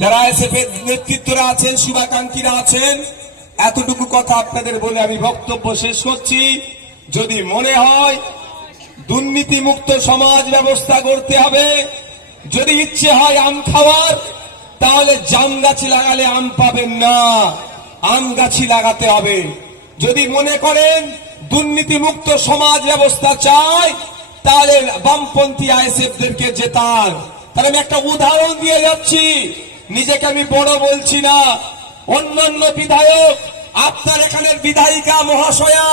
যারা আইএসএফ এর নেতৃত্বরা আছেন, শুভাকাঙ্ক্ষীরা আছেন, এতটুকু কথা আপনাদের বলে আমি বক্তব্য শেষ করছি। যদি মনে হয় দুর্নীতি মুক্ত সমাজ ব্যবস্থা করতে হবে, যদি ইচ্ছে হয় আম খাওয়ার, তাহলে জাম গাছ লাগালে আম পাবেন না, আম গাছই লাগাতে হবে। যদি মনে করেন দুর্নীতি মুক্ত সমাজ ব্যবস্থা চাই, তাহলে বামপন্থী আইএসএফদেরকে জেতান। তাহলে আমি একটা উদাহরণ দিয়ে যাচ্ছি, নিজেকে আমি বড় বলছি না। অন্যান্য বিধায়ক, আপনার এখানের বিধায়িকা মহাশয়া,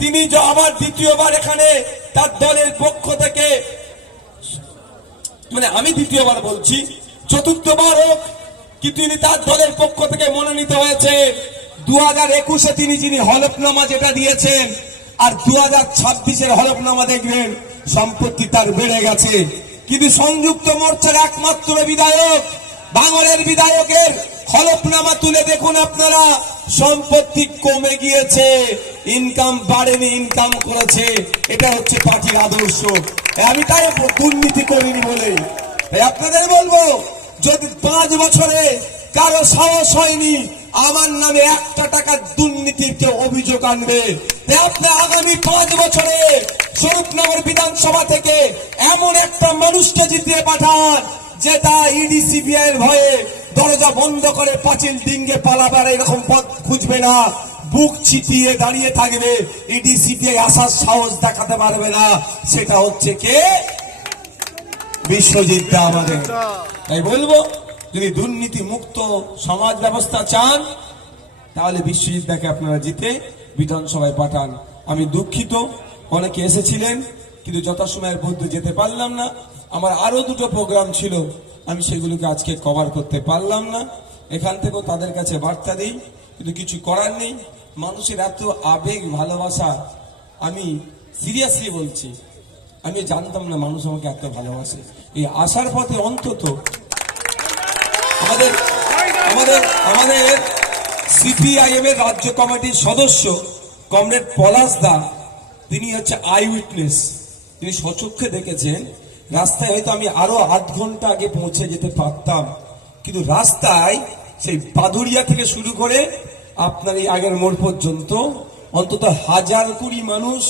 তিনি আবার দ্বিতীয়বার এখানে তার দলের পক্ষ থেকে, মানে আমি দ্বিতীয়বার বলছি, চতুর্থবার হোক, কি তিনি তার দলের পক্ষ থেকে মনোনীত হয়েছে। 2021-এ তিনি যিনি হলফনামা যেটা দিয়েছেন, আর 2026-এর হলফনামা দেখবেন সম্পত্তি তার বেড়ে গেছে। কিন্তু সংযুক্ত মোর্চার একমাত্র বিধায়ক, ভাঙড়ের বিধায়কের হলফনামা তুলে দেখুন আপনারা, সম্পত্তি কমে গিয়েছে, ইনকাম বাড়েনি, ইনকাম করেছে। এটা হচ্ছে পার্টির আদর্শ। আমি তাই দুর্নীতি করিনি বলে আপনাদের বলবো, যদি 5 বছরে কারো সাহস হয়নি আমার নামে 1 টাকার দুর্নীতির কেউ অভিযোগ আনবে, আপনি আগামী 5 বছরে স্বরূপনগর বিধানসভা থেকে এমন একটা মানুষকে জিতিয়ে পাঠান যে তা ইডি সিবিআই এর ভয়ে দরজা বন্ধ করে পাঁচিল ডিঙ্গে পালাবার এরকম পথ খুঁজবে না, বুক ছিটিয়ে দাঁড়িয়ে থাকবে, ইডি সিবিআই আসার সাহস দেখাতে পারবে না। সেটা হচ্ছে কে? বিশ্বজিৎ দা আমাদের। তাই বলবো, যদি দুর্নীতি মুক্ত সমাজ ব্যবস্থা চান, তাহলে বিশ্বজিৎ দাকে আপনারা জিতে বিধানসভায় পাঠান। আমি দুঃখিত, অনেকে এসেছিলেন কিন্তু যথাসময়ের মধ্যে যেতে পারলাম না। আমার আরো 2টো প্রোগ্রাম ছিল, আমি সেগুলোকে আজকে কভার করতে পারলাম না। এখান থেকেও তাদের কাছে বার্তা দিই, কিন্তু কিছু করার নেই। মানুষের এত আবেগ ভালোবাসা, আমি সিরিয়াসলি বলছি, আমি জানতাম না মানুষ আমাকে এত ভালোবাসে। এই আসার পথে অন্তত আমাদের আমাদের আমাদের সিপিআইএম এর রাজ্য কমিটির সদস্য কমরেড পলাশ দা, তিনি হচ্ছে আই উইটনেস, তিনি স্বচক্ষে দেখেছেন। রাস্তায় হয়তো আমি আরো 8 ঘন্টা আগে পৌঁছে যেতে পারতাম, কিন্তু রাস্তায় সেই বাদুড়িয়া থেকে শুরু করে আপনার এই আগের মোড় পর্যন্ত অন্তত 1020 মানুষ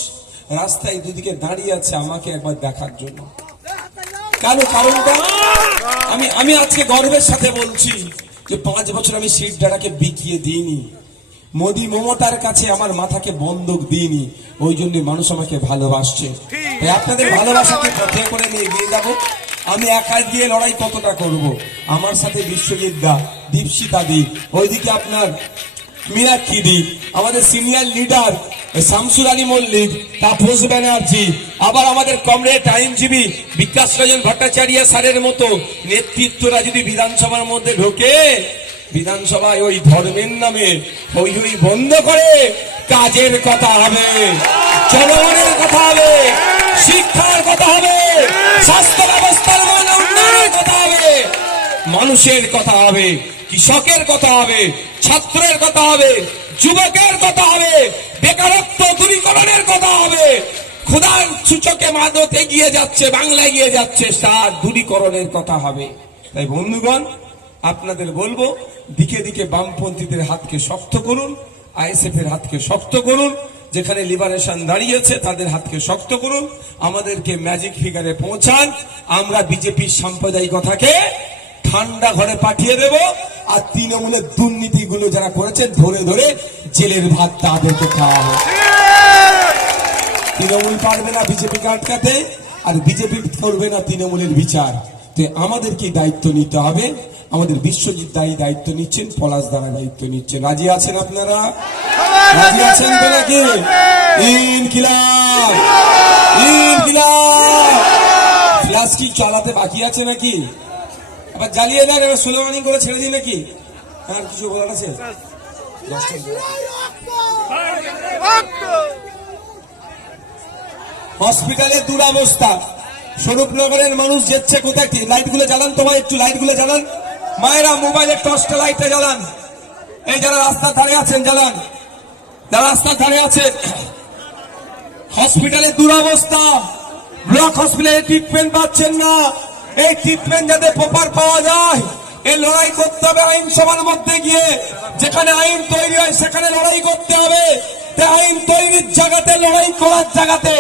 রাস্তায় দুদিকে দাঁড়িয়ে আছে আমাকে একবার দেখার জন্য। কেন? কারণটা আমি আজকে গর্বের সাথে বলছি যে 5 বছর আমি সিট ডাড়াকে বিকিয়ে দিইনি, মোদি মমতার কাছে আমার মাথাকে বন্ধক দিইনি, ওই জন্য মানুষ আমাকে ভালোবাসছে। তাই আপনাদের ভালোবাসাকে পথে করে নিয়ে এগিয়ে যাবো। আমি একা দিয়ে লড়াই কতটা করব, আমার সাথে বিশ্বজিৎ দা, দীপশিতা দি, ওইদিকে আপনার মীনাক্ষী দি, আমাদের সিনিয়র লিডার শামসুর আলী মল্লিক, তাপস ব্যানার্জি, আবার আমাদের কমরেড আইনজীবী বিকাশ রঞ্জন ভট্টাচার্য স্যারের মতো নেতৃত্বরা যদি বিধানসভার মধ্যে ঢোকে, বিধানসভায় ওই ধর্মের নামে হই হই বন্ধ করে কাজের কথা হবে, জনগণের কথা হবে, শিক্ষার কথা হবে, স্বাস্থ্য ব্যবস্থার মান উন্নয়নের কথা হবে, মানুষের কথা হবে, কৃষকের কথা হবে, ছাত্রের কথা হবে, যুবকের কথা হবে, বেকারত্ব দূরীকরণের কথা হবে, ক্ষুধার সূচকে মাদক এগিয়ে যাচ্ছে, বাংলা এগিয়ে যাচ্ছে, তার দূরীকরণের কথা হবে। তাই বন্ধুগণ, আপনাদের বলবো, দিকে দিকে বামপন্থীদের হাতকে শক্ত করুন, আইএসএফ এর হাতকে শক্ত করুন, যেখানে লিবারেশন দাঁড়িয়েছে তাদের হাতকে শক্ত করুন, আমাদেরকে ম্যাজিক ফিগারে পৌঁছান, আমরা বিজেপির সাম্প্রদায়িকতাকে ঠান্ডা ঘরে পাঠিয়ে দেব, আর তৃণমূলের দুর্নীতিগুলো যারা করেছেন ধরে ধরে জেলের ভাত তাদেরকে খাওয়া হবে। তৃণমূল পারবে না বিজেপিকে আটকাতে, আর বিজেপি করবে না তৃণমূলের বিচার। তো আমাদেরকে দায়িত্ব নিতে হবে। আমাদের বিশ্বজিৎ দায়ী দায়িত্ব নিচ্ছেন, পলাশ দ্বারা দায়িত্ব নিচ্ছেন। রাজি আছেন আপনারা? রাজি আছেন তো নাকি? ইনকিলাব, ইনকিলাব। ফ্ল্যাশ কি চালাতে বাকি আছে নাকি? আবার জ্বালিয়ে দেন, এবার স্লোগানিং করে ছেড়ে দিই নাকি? আর কিছু বলার আছে? হসপিটালের দুরবস্থা, স্বরূপনগরের মানুষ যাচ্ছে কোথায়? লাইট গুলো জ্বালান, তোমায় একটু লাইট গুলো জ্বালান, মায়েরা মোবাইলের টর্চটা লাইটটা জ্বালান, এই যারা রাস্তার ধারে আছেন জ্বালান, যারা রাস্তার ধারে আছেন। হসপিটালের দুরবস্থা, ব্লক হসপিটালে ট্রিটমেন্ট পাচ্ছেন না, এই ট্রিটমেন্ট যাতে প্রপার পাওয়া যায় এই লড়াই করতে হবে আইনসভার মধ্যে গিয়ে। যেখানে আইন তৈরি হয় সেখানে লড়াই করতে হবে। তাই আইন তৈরির জায়গাতে, লড়াই করার জায়গাতে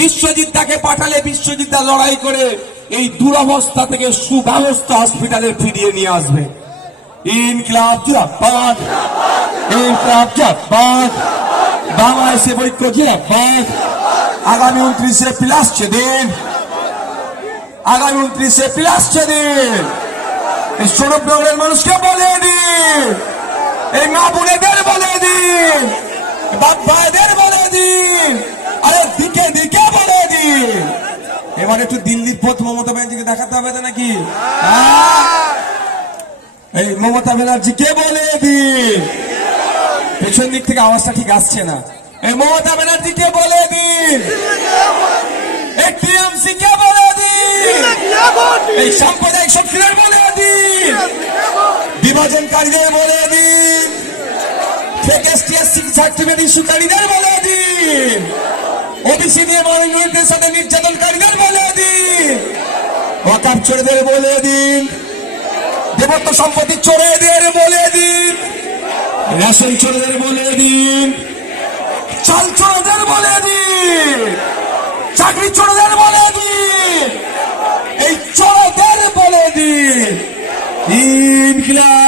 বিশ্বজিৎ দাকে পাঠালে বিশ্বজিৎ দা লড়াই করে এই দুরবস্থা থেকে সুব্যবস্থা হসপিটালে ফিরিয়ে নিয়ে আসবে। ইনকিলাব জিন্দাবাদ, ইনকিলাব জিন্দাবাদ, বাংলাদেশে ঐক্য জিন্দাবাদ। আগামী 29 এপ্রিল আসছে দিন, আগামী 29 এপ্রিল আসছে দিন। এই সৌরভনগরের মানুষকে বলে দিন, এই মা বোনেদের বলে দিন, বাপ ভাইদের বলে দিন, আরে দিকে দিকে বলে দিন। এবার একটু দিল্লির পথ মমতা ব্যানার্জিকে দেখাতে হবে তো নাকি? এই মমতা ব্যানার্জিকে বলে দিন, পেছন দিক থেকে আওয়াজটা ঠিক আসছে না। এই মমতা ব্যানার্জিকে বলে দিন, এই টিএমসি কে বলে দিন, এই সাম্প্রদায়িক শক্তিদের বলে দিন, বিভাজনকারীদের বলে দিন, ফেক এসটিএসসি সার্টিফিকেট ইস্যুকারীদের বলে দিন, ওবিসি নিয়ে মাইনরিটিদের সাথে নির্যাতনকারীদের বলে দিন, ওয়াকফ চোরদের বলে দিন, দেবত্ব সম্পত্তি চোরেদের বলে দিন, রেশন চোরদের বলে দিন, চাল চোরদের বলে দিন, চাকরি চোরদের বলে দিন, এই চোরদের বলে দিন। ইনকিলাব